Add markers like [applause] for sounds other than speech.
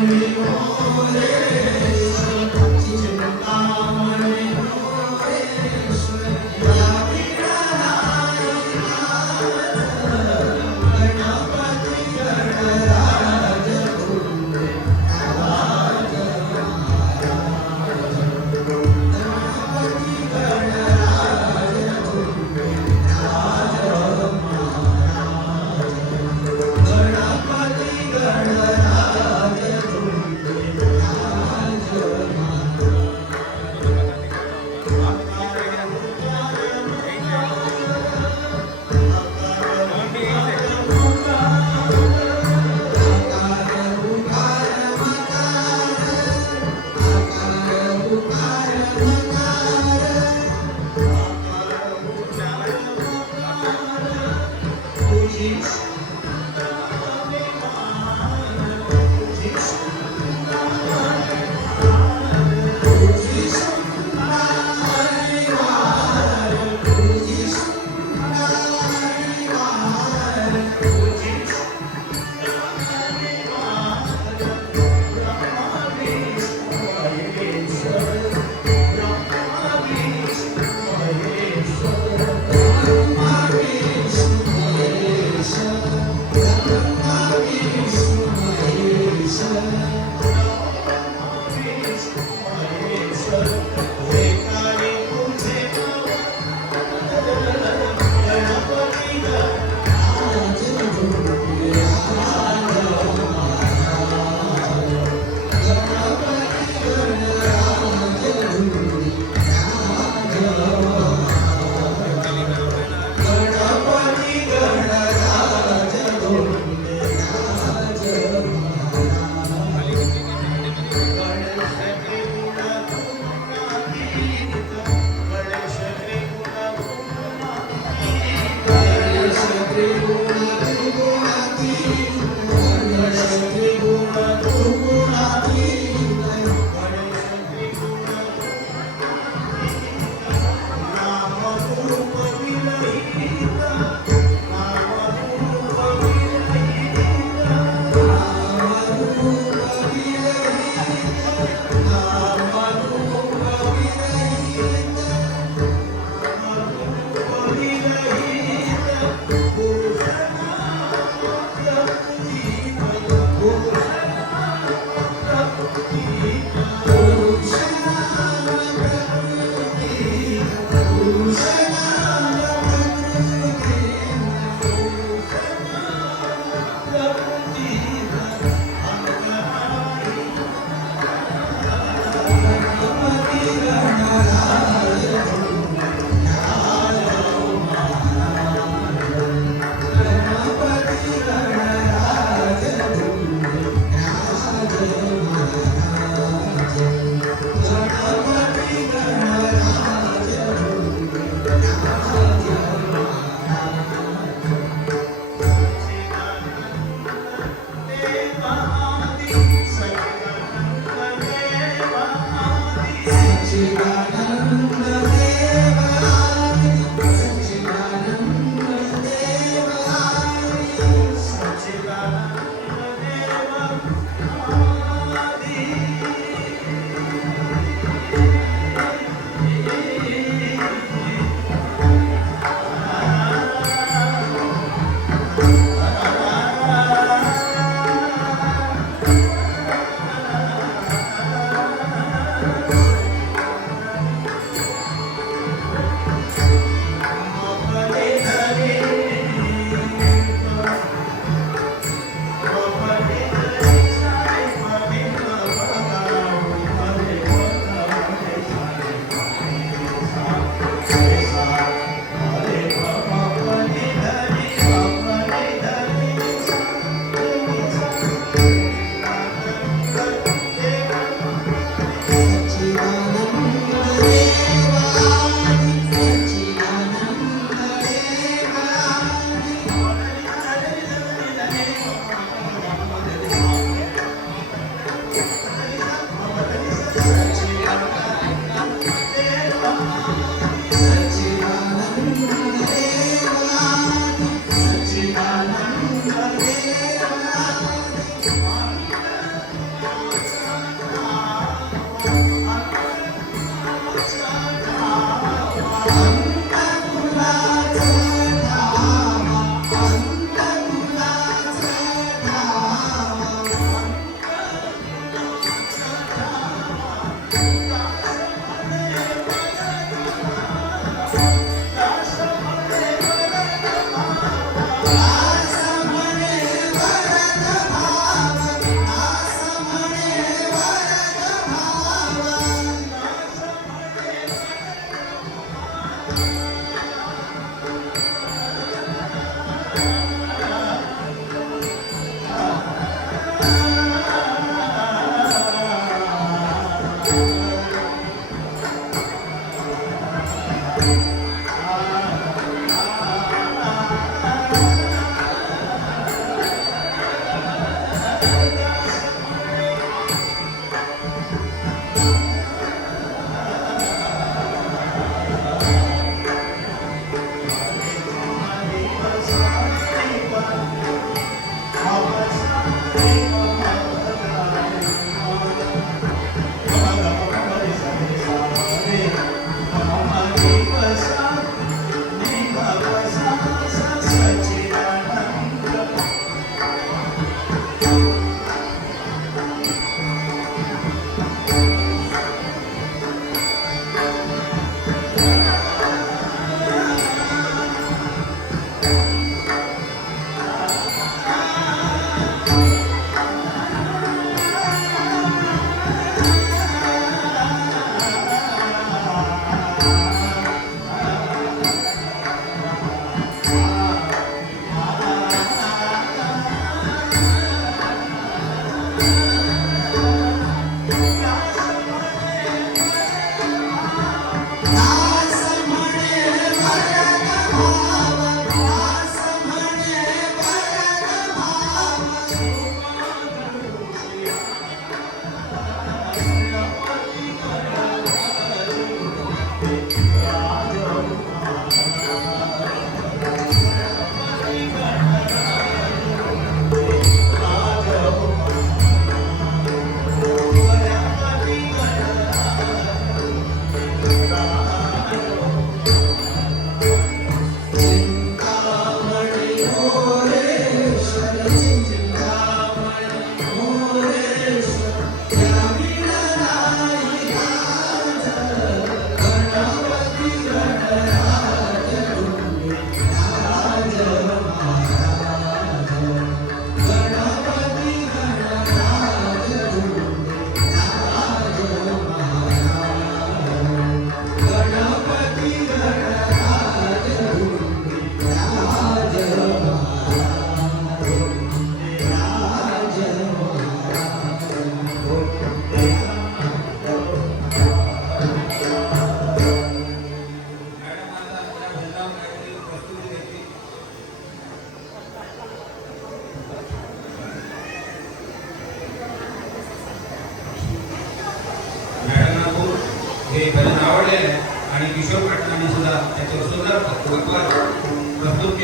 Oh, [laughs] yeah. Eu vou abrir, vou abrir